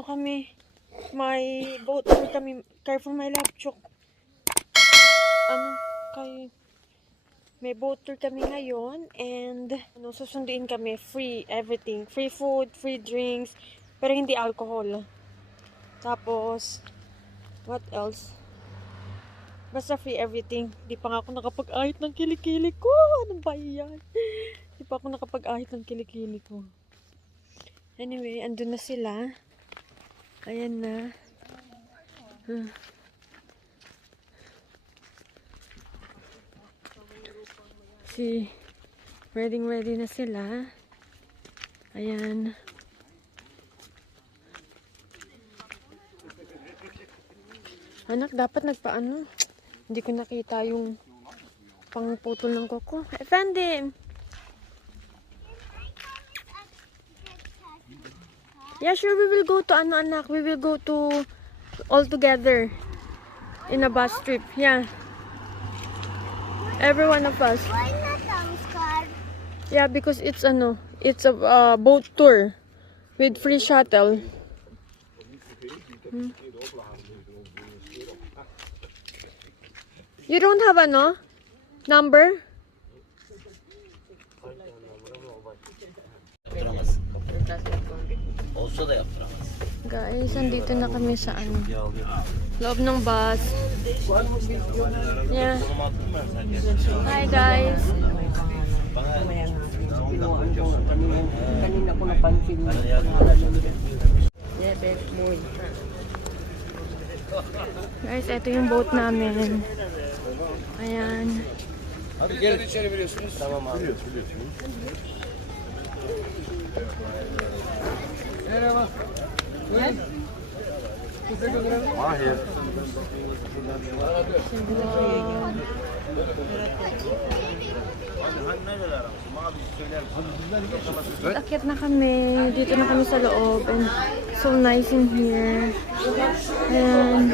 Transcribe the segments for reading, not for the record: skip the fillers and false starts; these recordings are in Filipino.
ano kami, may boat tour kami, care for my laptop. May boat tour kami ngayon and susunduin kami, free everything, free food, free drinks, pero hindi alcohol. Tapos, what else? Basta free everything. Di pa nga ako nakapag-ahit ng kilikili ko. Ano ba yan? Di pa ako nakapag-ahit ng kilikili ko. Anyway, andun na sila. Ayan na. Ready na sila. Ayan. Anak, dapat nagpaano. Hindi ko nakita yung pangputol ng kuko. I found him! Yeah, sure, we will go to anak. We will go to all together in a bus trip. Yeah. Every one of us. Why not Oscar? Yeah, because it's a boat tour with free shuttle. You don't have number? Guys, andito na kami sa loob ng bus. Yeah. Hi guys. Kanina ko napansin. Guys, ito yung boat namin. Ayan. Akyat na kami. Dito na kami sa loob. And so nice in here. Ayan.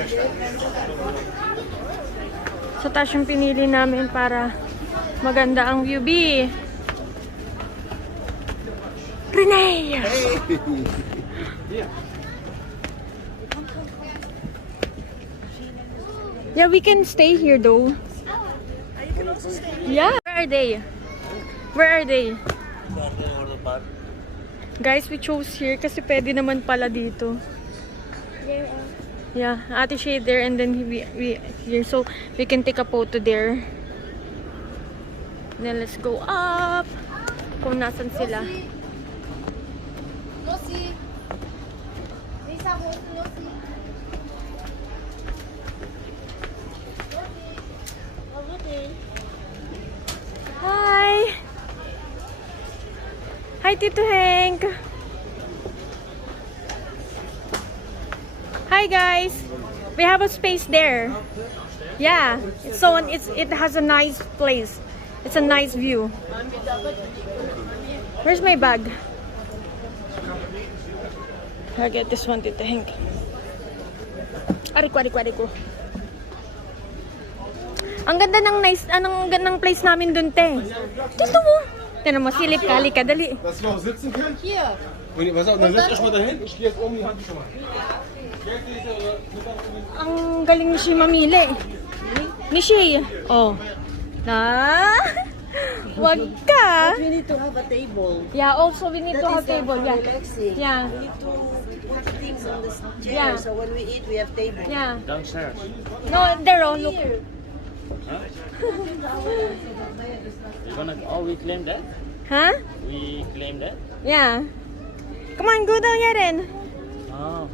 Sa taas yung pinili namin para maganda ang view. B! Renee! Yeah, we can stay here though. Yeah. Where are they? Where are they? Guys, we chose here kasi pwede naman pala dito. Yeah, Ate Shay there and then we here, so we can take a photo there. Then let's go up. Kung nasan sila. Lucy. Lisa, Lucy. Hi! Hi, Tito Hank! Hi, guys! We have a space there. Yeah, it has a nice place. It's a nice view. Where's my bag? I'll get this one, Tito Hank. Ari ko. Ang ganda ng gandang place namin dun, te. Dito mo. Tinan mo, silip kali ka, dali. Dass wir auch sitzen können? Hier. Und pass auf, dann setzt euch mal dahin. Ich gehe jetzt oben die Hand schon mal. Ang galing ni Shay mamili. Ni Shay. Oh. Na? Wag ka. We need to have a table. Yeah, also we need to have table. Yeah. Relaxing. Yeah. We need to put things on the chair, Yeah. so when we eat, we have table. Yeah. Downstairs. No, there, oh, look. We claim that? Huh? We claim that? Yeah. Come on, go down here then. Oh.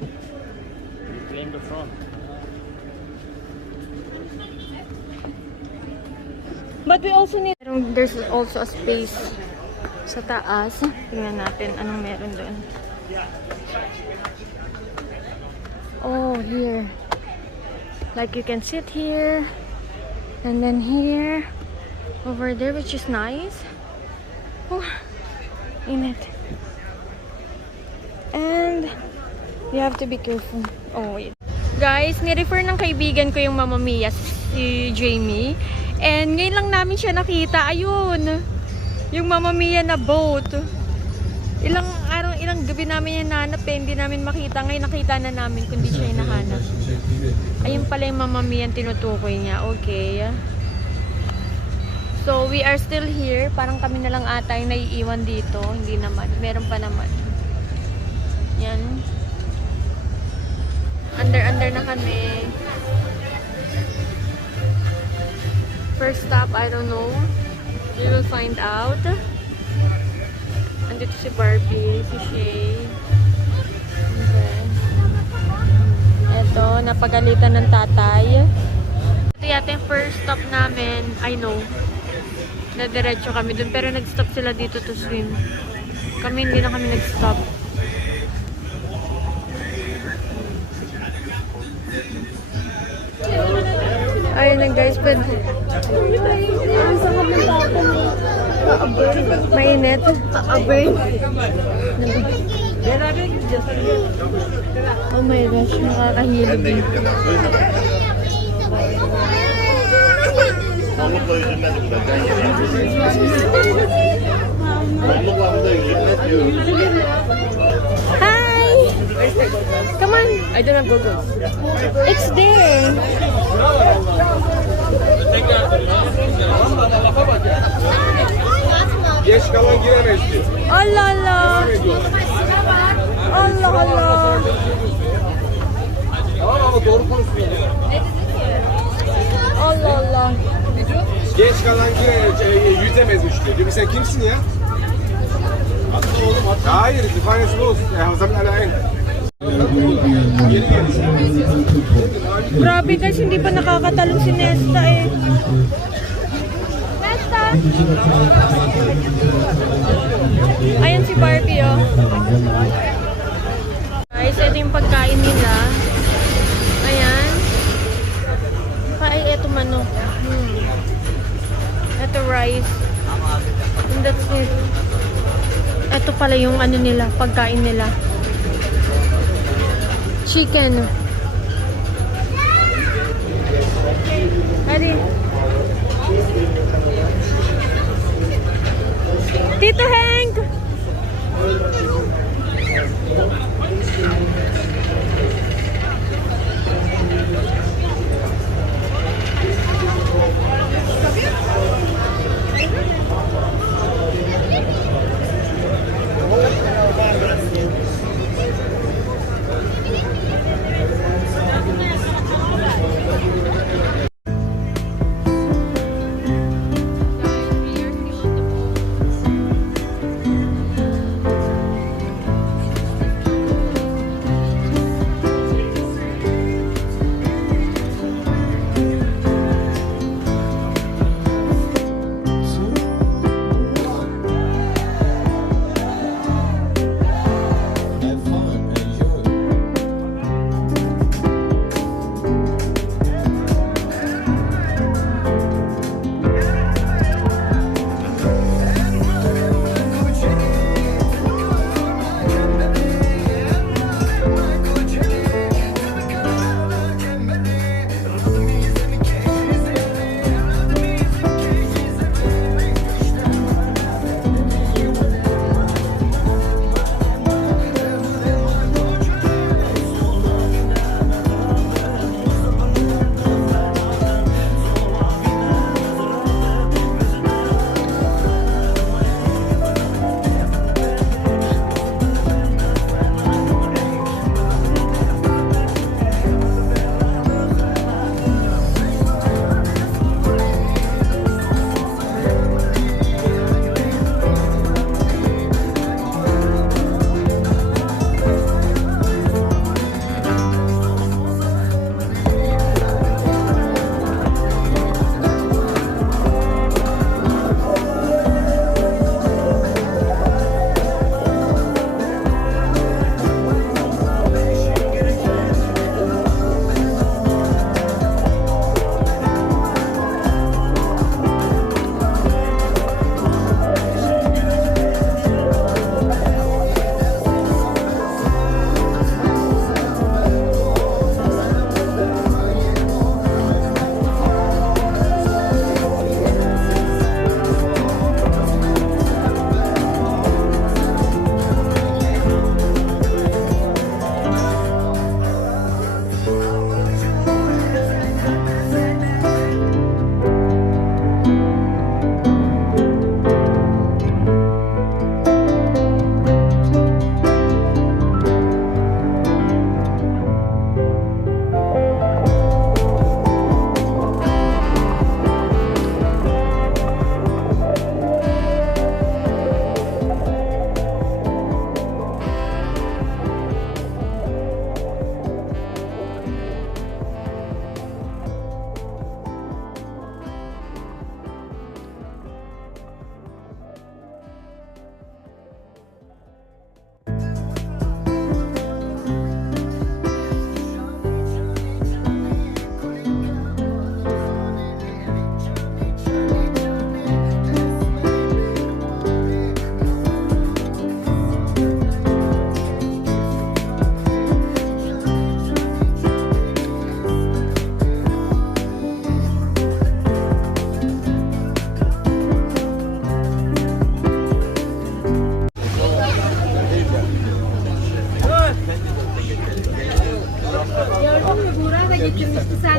We claim the front. But we also need... There's also a space sa taas. Tingnan natin anong meron doon. Oh, here. Like you can sit here. And then here. Over there, which is nice. Oh, init. And you have to be careful. Oh, wait. Guys, ni-refer ng kaibigan ko yung Mama Mia, si Jamie. And ngayon lang namin siya nakita. Ayun. Yung Mama Mia na boat. ilang gabi namin hinahanap eh, hindi namin makita. Ngayon nakita na namin kung di siya hinahanap. Ayun pala yung Mamma Mia ang tinutukoy niya. Okay. So, we are still here. Parang kami na lang ata yung naiiwan dito. Hindi naman. Meron pa naman. Yan. Under na kami. First stop, I don't know. We will find out. Andito si Barbie, si Shay. Okay. Eto, napagalitan ng tatay. Ito yata yung first stop namin. I know. Nadiretso kami dun. Pero nag-stop sila dito to swim. Kami hindi na kami nag-stop. Ayun na guys, pwede. Mainit. Oh my gosh, nakakahilog din. Hi! Come on! I don't have goggles. It's there! Geç kalan giremez diyor. Allah Allah! Allah Allah! Tamam ama doğru konuşmuyor. Allah Allah! Geç kalan yüzemezmiş diyor. Sen kimsin ya? Atla oğlum atla. Hayır, kütüphanesi olsun. Hazamın alayin. Grabe guys, hindi pa nakakatalong si Nesta eh. Nesta! Ayan si Barbie oh. Guys, ito yung pagkain nila. Ayan. Ay, eto manok. Eto rice. And that's it. Eto pala yung ano nila, pagkain nila. Chicken. Ready? Tito Hank!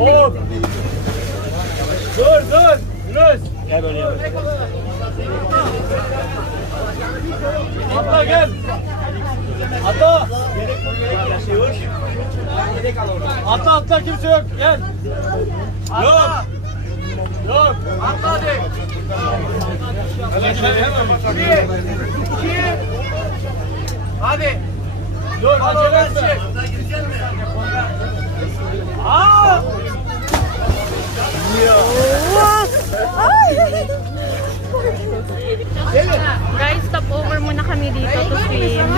galing. Dur dur. Yunus. Gel böyle yap. Atla gel. Atla. Atla atla kimse yok. Gel. Yok. Yok. Atla hadi. Hadi. Dur acele etme. Aa! Guys, stop over muna kami dito to swim.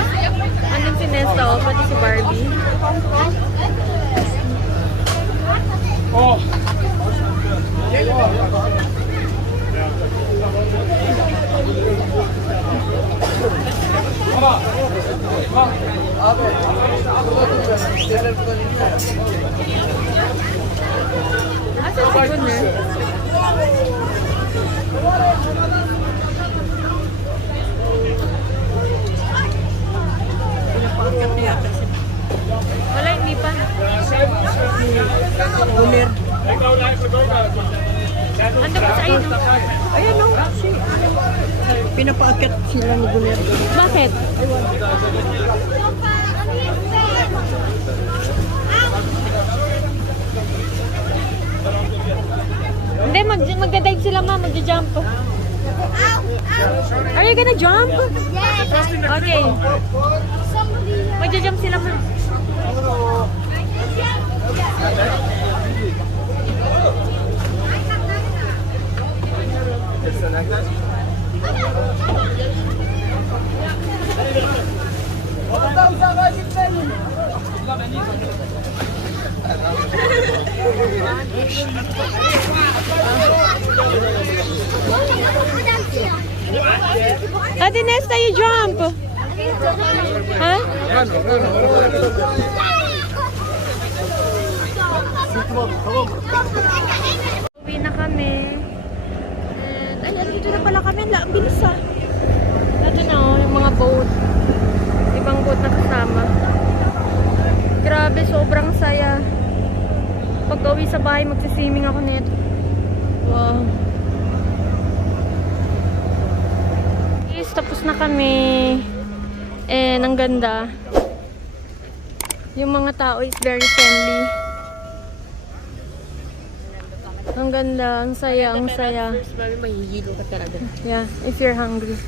Andun si Nesta, oh, pati si Barbie. Oh. Asa si Gunner? Wala, hindi pa. Ando pa sa ayun. Ayan o. Pinapaakyat sila ni Gunner. Bakit? Hindi, magda-dive sila ma, magja-jump. Are you gonna jump? Yes. Okay. Magja-jump sila ma. Ate Nesta, you jump. Ha? Uwi na kami. And, ay, dito na pala kami. Ang bilis ah. Ito na oh, yung mga boat. Ibang boat na kasama. Grabe, sobrang saya. Pag uwi sa bahay, magsiswimming ako nito. Wow. Yes, tapos na kami. And, ang ganda. Yung mga tao is very friendly. Ang ganda, ang saya, ang saya. Mahihilo ka talaga. Yeah, if you're hungry.